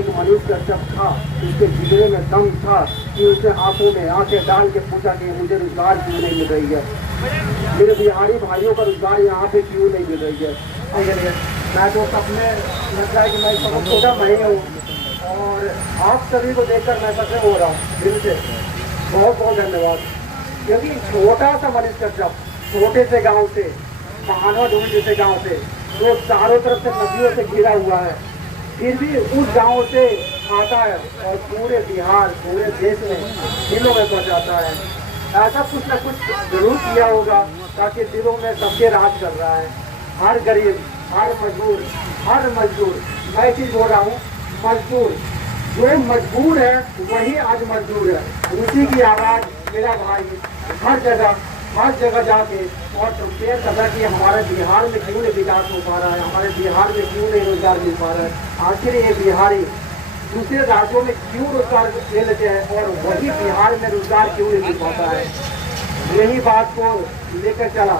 एक मनुष्य कश्यप था, उसके जिगरे में दम था कि उसने आंखों में आंखें डाल के पूछा कि मुझे रोजगार क्यों नहीं मिल रही है, मेरे बिहारी भाइयों का रोजगार यहाँ पे क्यों नहीं मिल रही है। मैं तो सपने लगता है कि मैं बहुत छोटा मैं हूँ और आप सभी को देखकर मैं सच में हो रहा हूँ दिल से। बहुत बहुत धन्यवाद। क्योंकि छोटा सा मनुष्य कश्यप छोटे से गांव से, महानवा डूबी जैसे गांव से, जो चारों तरफ से नदियों से घिरा हुआ है, फिर भी उस गांव से आता है और पूरे बिहार पूरे देश में दिलों में पहुंचाता है। ऐसा कुछ न कुछ जरूर किया होगा ताकि दिलों में सबके राज कर रहा है। हर गरीब, हर मजदूर, मैं चीज बोल रहा हूँ, मजदूर जो मजबूर है वही आज मजदूर है। उसी की आवाज मेरा भाई हर जगह जाके और कंपेयर कर रहा है कि हमारे बिहार में क्यों नहीं विकास हो पा रहा है, हमारे बिहार में क्यों नहीं रोजगार मिल पा रहा है। आखिर ये बिहारी दूसरे राज्यों में क्यों रोजगार ले लेते हैं और वही बिहार में रोजगार क्यों नहीं मिल पाता है। यही बात को लेकर चला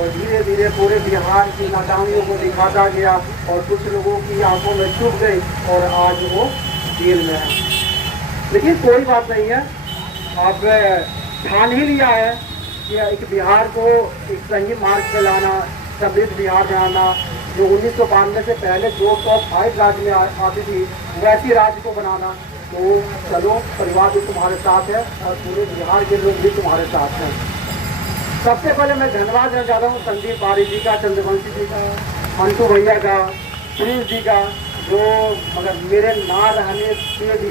और धीरे धीरे पूरे बिहार की नाकामियों को दिखाता गया और कुछ लोगों की आंखों में चुभ गई और आज वो जेल में है। लेकिन कोई बात नहीं है, अब ठान ही लिया है कि एक बिहार को एक सही मार्ग पे लाना, समृद्ध बिहार बनाना, जो 1992 से पहले जो टॉप 5 राज्य में आती थी वैसी राज्य को बनाना। तो चलो, परिवार भी तुम्हारे साथ है और पूरे बिहार के लोग भी तुम्हारे साथ हैं। सबसे पहले मैं धन्यवाद देना चाहता हूँ संदीप बारी जी का, चंद्रवंशी जी का, मंटू भैया का, प्रिंस जी का, जो मगर मेरे ना रहने से भी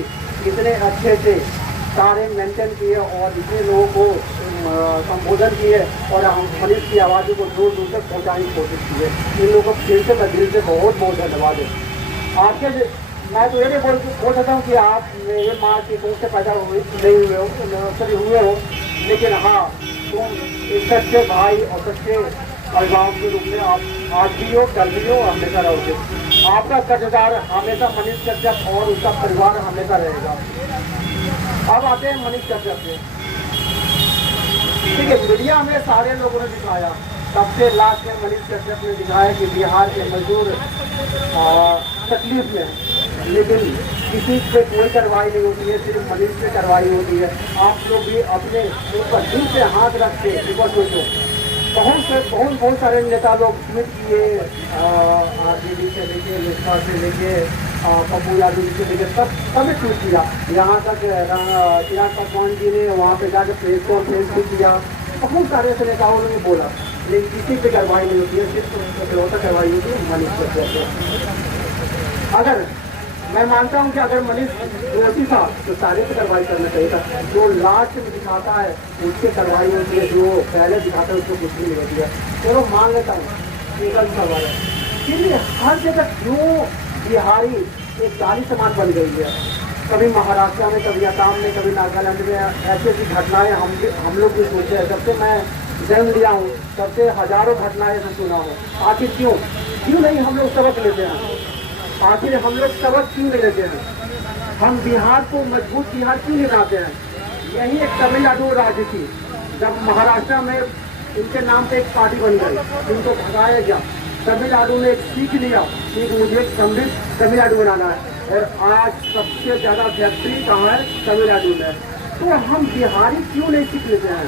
इतने अच्छे से सारे मेंटेन किए और इतने लोगों को संबोधन किए और हम मनीष की आवाज़ों को दूर दूर तक पहुँचाने की कोशिश की है। इन लोगों को फिर से मैं दिल से बहुत बहुत धन्यवाद है। आपके मैं तो ये नहीं बोल सकता हूँ कि आप मेरे माँ की कोख से पैदा नहीं हुए हो, सभी हुए हो, लेकिन हाँ, तुम एक सच्चे भाई और सच्चे अभिभावक के रूप में आप आज भी हो, कल भी हो, हमेशा रहोगे। आपका कर्जदार हमेशा मनीष कश्यप और उसका परिवार हमेशा रहेगा। अब आते हैं मनीष कश्यप से। ठीक है, मीडिया में सारे लोगों ने दिखाया, सबसे लास्ट में मनीष कश्यप ने दिखाया कि बिहार के मजदूर तकलीफ में, लेकिन किसी पे कोई कार्रवाई नहीं होती है, सिर्फ मनीष पे कार्रवाई होती है। आप लोग भी अपने ऊपर दिल से हाथ रख के ऊपर सोचो। बहुत सारे नेता लोग ट्वीट किए, आरजेडी से लेके निष्ठा से लेके पप्पू यादव जी से लेके सब ट्वीट किया। यहाँ तक चिराग पासवान जी ने वहाँ पे जाकर प्रेस कॉन्फ्रेंस भी किया। बहुत सारे ऐसे नेताओं ने बोला, लेकिन किसी पे कार्रवाई नहीं होती है, सिर्फ कार्रवाई होती है मनीष कश्यप। अगर मैं मानता हूं कि अगर मनीष दोषी था तो सारे पे कार्रवाई करना चाहिए था। जो लास्ट में दिखाता है उसके कार्रवाई होती है, जो पहले दिखाता है उसको कुछ नहीं होती है। चलो मान लेता हूँ, एक सवाल है, इसलिए हर जगह क्यों बिहारी एक जाली समाज बन गई है। कभी महाराष्ट्र में, कभी असम में, कभी नागालैंड में ऐसी ऐसी घटनाएं हम लोग भी सोचे हैं। जब से मैं जन्म लिया हूँ तब से हजारों घटनाएं मैं सुना हूँ। आखिर क्यों नहीं हम लोग सबक लेते हैं? आखिर हम लोग सबक क्यों नहीं लेते हैं? हम बिहार को मजबूत बिहार क्यों नहीं बनाते हैं? यही एक तमिलनाडु राज्य थी, जब महाराष्ट्र में इनके नाम पे एक पार्टी बन गई, इनको भगाया गया। तमिलनाडु ने एक सीख लिया कि मुझे एक समृद्ध तमिलनाडु बनाना है, और आज सबसे ज़्यादा फैक्ट्री कहाँ है? तमिलनाडु में। तो हम बिहारी क्यों नहीं सीख लेते हैं?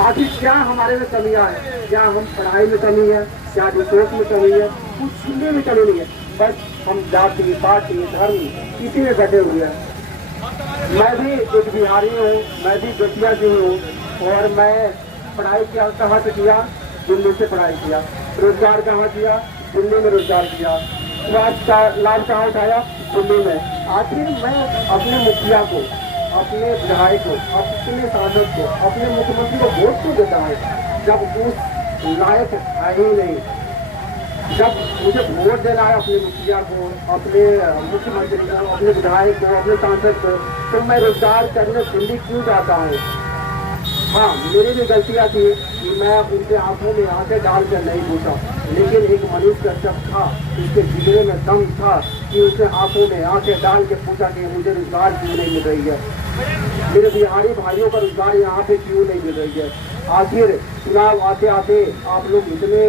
आखिर क्या हमारे में कमियाँ है? क्या हम पढ़ाई में कमी है? क्या रिसोर्स में कमी है? कुछ चीज़ें में कमी नहीं है, बस हम जाति, पार्टी, धर्म इसी में बैठे हुए हैं। मैं भी एक बिहारी हूँ, मैं भी बेतिया जी हूँ, और मैं पढ़ाई कहाँ से किया? दिल्ली से पढ़ाई किया। रोजगार कहाँ किया? दिल्ली में रोजगार किया। लाभ कहाँ उठाया? दिल्ली में। आखिर मैं अपने मुखिया को, अपने विधायक को, अपने सांसद को, अपने मुख्यमंत्री को वोट क्यों देता है जब उस लायक है ही नहीं? जब मुझे वोट देना है अपने मुखिया को, अपने मुख्यमंत्री को, अपने विधायक को, अपने सांसद को, तो मैं रोजगार करने दिल्ली क्यों जाता हूँ? हाँ, मेरी भी गलतियाँ थी कि मैं उनके आंखों में आंखें डाल कर नहीं पूछा, लेकिन एक मनुष्य कश्यप था, उसके जिगरे में दम था कि उसने आंखों में आंखें डाल के पूछा कि मुझे रोजगार क्यों नहीं मिल रही है, मेरे बिहारी भाइयों का रोजगार यहाँ पे क्यों नहीं मिल रही है। आखिर चुनाव आते आते आप लोग इतने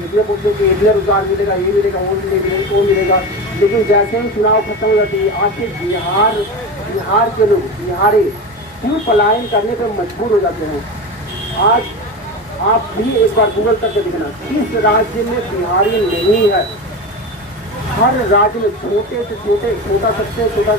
इसलिए बोलते कि इधर रोजगार मिलेगा, ये मिलेगा, वो मिलेगा, वो मिलेगा, लेकिन जैसे ही चुनाव खत्म हो जाती है आज के बिहार के लोग, बिहारी क्यों पलायन करने पर मजबूर हो जाते हैं। आज आप भी एक बार गूगल करके देखना, किस राज्य में बिहारी नहीं है। हर राज्य में छोटे से छोटा, सबसे छोटा